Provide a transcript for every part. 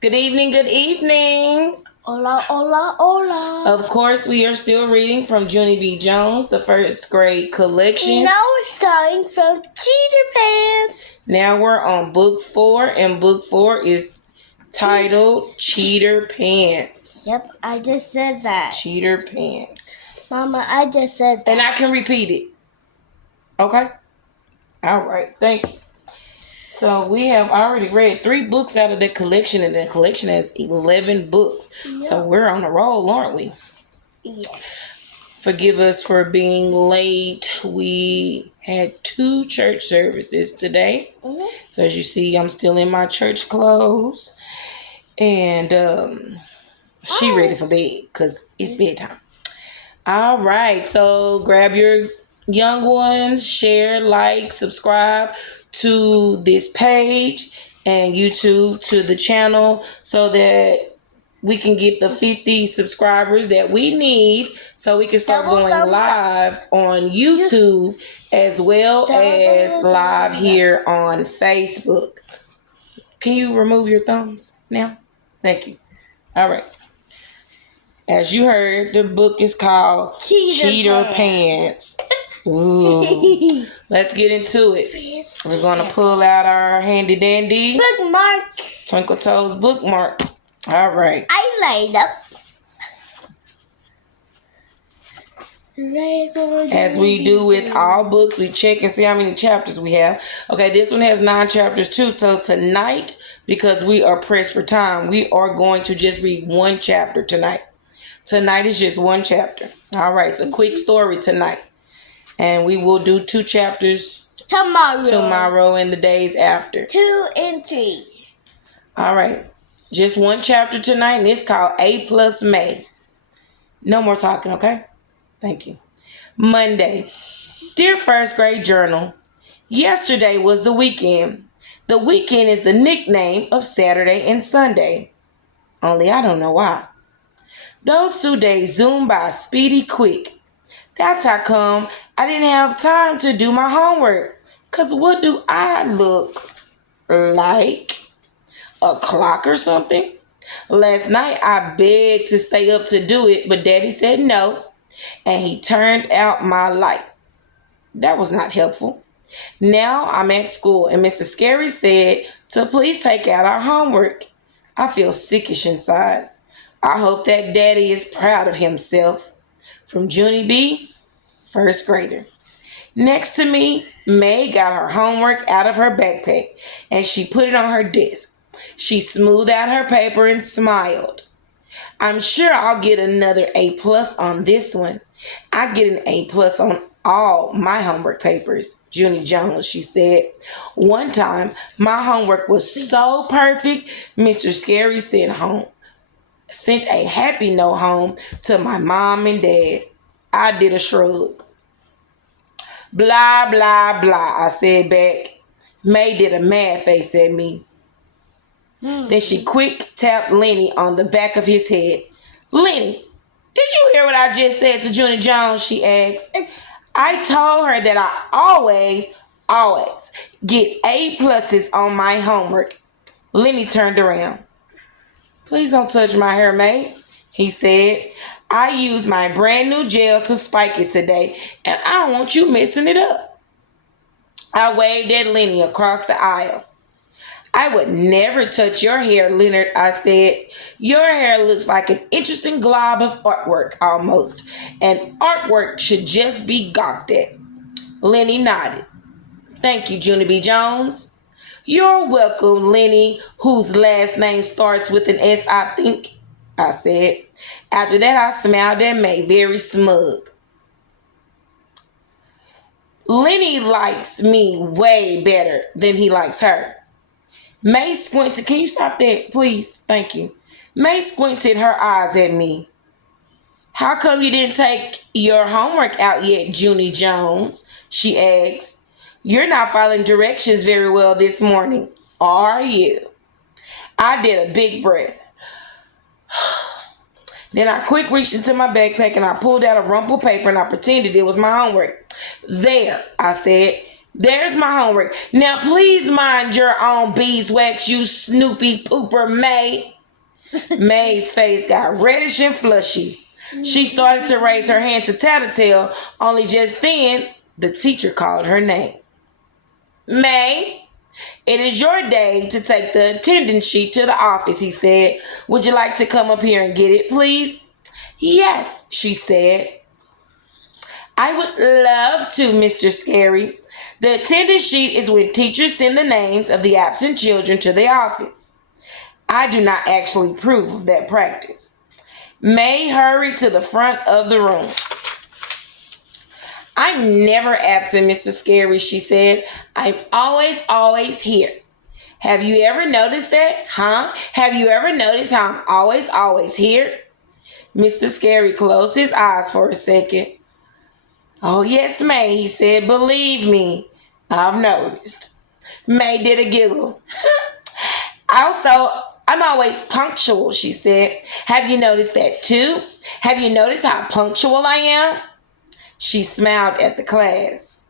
Good evening, good evening. Hola, hola, hola. Of course, we are still reading from Junie B. Jones, the first grade collection. Now we're starting from Cheater Pants. Now we're on book 4, and book 4 is titled Cheater Pants. Yep, I just said that. Cheater Pants. Mama, I just said that. And I can repeat it. Okay? All right, thank you. So we have already read 3 books out of the collection, and the collection has 11 books. Yep. So we're on a roll, aren't we? Yes. Forgive us for being late. We had 2 church services today. Mm-hmm. So as you see, I'm still in my church clothes. And she ready for bed because it's bedtime. All right. So grab your young ones, share, like, subscribe to this page and YouTube to the channel so that we can get the 50 subscribers that we need so we can start going live on YouTube as well as live here on Facebook. Can you remove your thumbs now? Thank you. All right. As you heard, the book is called Cheater Pants. Ooh. Let's get into it. We're going to pull out our handy dandy bookmark. Twinkle Toes bookmark. All right. I laid up. As we do with all books, we check and see how many chapters we have. Okay, this one has 9 chapters too. So tonight, because we are pressed for time, we are going to just read 1 chapter tonight. Tonight is just 1 chapter. All right, so quick story tonight. And we will do 2 chapters tomorrow and the days after. 2 and 3. All right. Just 1 chapter tonight, and it's called A Plus May. No more talking, okay? Thank you. Monday. Dear First Grade Journal, yesterday was the weekend. The weekend is the nickname of Saturday and Sunday. Only I don't know why. Those 2 days zoomed by speedy quick. That's how come I didn't have time to do my homework. Because what do I look like? A clock or something? Last night I begged to stay up to do it, but Daddy said no, and he turned out my light. That was not helpful. Now I'm at school, and Mr. Scary said to please take out our homework. I feel sickish inside. I hope that Daddy is proud of himself. From Junie B, first grader. Next to me, May got her homework out of her backpack, and she put it on her desk. She smoothed out her paper and smiled. I'm sure I'll get another A+ on this one. I get an A+ on all my homework papers, Junie Jones, she said. One time, my homework was so perfect, Mr. Scary sent a happy note home to my mom and dad. I did a shrug. Blah, blah, blah, I said back. May did a mad face at me. Then she quick tapped Lenny on the back of his head. Lenny, did you hear what I just said to Junie Jones? She asked. I told her that I always get A+ on my homework. Lenny turned around. Please don't touch my hair, May, he said. I used my brand new gel to spike it today, and I don't want you messing it up. I waved at Lenny across the aisle. I would never touch your hair, Leonard, I said. Your hair looks like an interesting glob of artwork, almost. And artwork should just be gawked at. Lenny nodded. Thank you, Junie B. Jones. You're welcome, Lenny, whose last name starts with an S, I think, I said. After that, I smiled at May, very smug. Lenny likes me way better than he likes her. May squinted. Can you stop that, please? Thank you. May squinted her eyes at me. How come you didn't take your homework out yet, Junie Jones? She asked. You're not following directions very well this morning, are you? I did a big breath. Then I quick reached into my backpack and I pulled out a rumpled paper and I pretended it was my homework. There, I said. There's my homework. Now, please mind your own beeswax, you Snoopy pooper May. May's face got reddish and flushy. She started to raise her hand to Tattletale, only just then the teacher called her name. May, it is your day to take the attendance sheet to the office, he said. Would you like to come up here and get it, please? Yes, she said. I would love to, Mr. Scary. The attendance sheet is when teachers send the names of the absent children to the office. I do not actually approve of that practice. May hurried to the front of the room. I'm never absent, Mr. Scary, she said. I'm always here. Have you ever noticed that? Huh? Have you ever noticed how I'm always here? Mr. Scary closed his eyes for a second. Oh, yes, May, he said. Believe me, I've noticed. May did a giggle. Also, I'm always punctual, she said. Have you noticed that too? Have you noticed how punctual I am? She smiled at the class.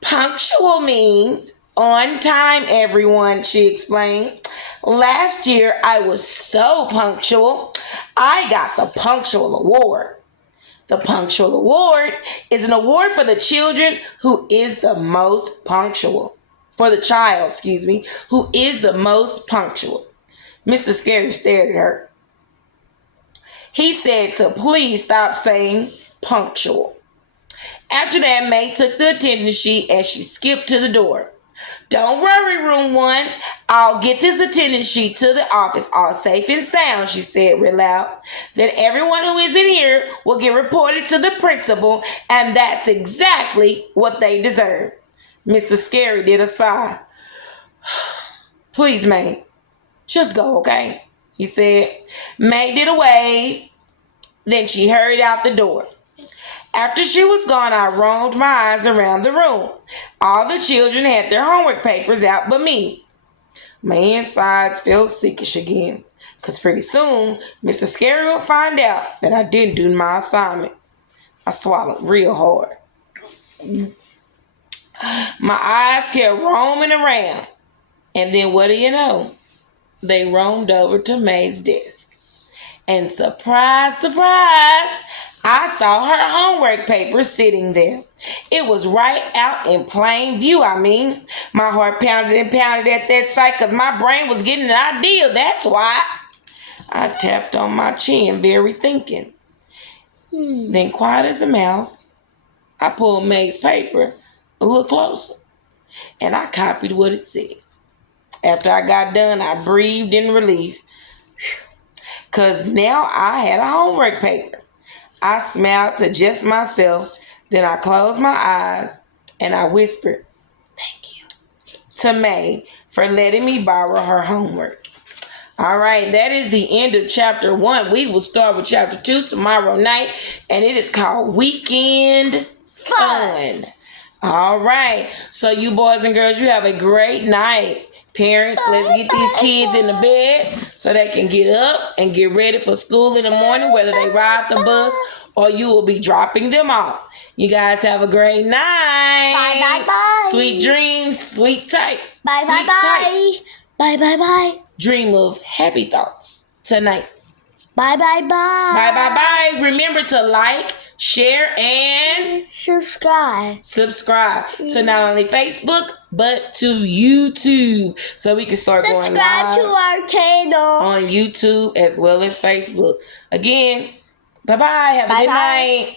Punctual means on time, everyone, she explained. Last year, I was so punctual, I got the Punctual Award. The Punctual Award is an award for the children who is the most punctual. For the child, who is the most punctual. Mr. Scary stared at her. He said to please stop saying punctual. After that, May took the attendance sheet and she skipped to the door. Don't worry, room 1. I'll get this attendance sheet to the office all safe and sound, she said real loud. Then everyone who is in here will get reported to the principal, and that's exactly what they deserve. Mr. Scary did a sigh. Please, May, just go, okay? He said. May did a wave. Then she hurried out the door. After she was gone, I roamed my eyes around the room. All the children had their homework papers out but me. My insides felt sickish again, because pretty soon, Mr. Scary will find out that I didn't do my assignment. I swallowed real hard. My eyes kept roaming around. And then what do you know? They roamed over to May's desk. And surprise, surprise, I saw her homework paper sitting there. It was right out in plain view, My heart pounded and pounded at that sight because my brain was getting an idea. That's why. I tapped on my chin, very thinking. Then, quiet as a mouse, I pulled May's paper a little closer, and I copied what it said. After I got done, I breathed in relief, because now I had a homework paper. I smiled to just myself, then I closed my eyes, and I whispered, thank you, to May for letting me borrow her homework. All right, that is the end of chapter 1. We will start with chapter 2 tomorrow night, and it is called Weekend Fun. All right, so you boys and girls, you have a great night. Parents, let's get these kids in the bed so they can get up and get ready for school in the morning, whether they ride the bus or you will be dropping them off. You guys have a great night. Bye, bye, bye. Sweet dreams, sleep tight. Bye, Sleep bye, bye. tight. Bye, bye, bye. Dream of happy thoughts tonight. Bye, bye, bye. Bye, bye, bye. Remember to like, share, and subscribe to not only Facebook, but to YouTube. So we can start going subscribe live to our channel on YouTube as well as Facebook. Again, bye-bye. Have a good night.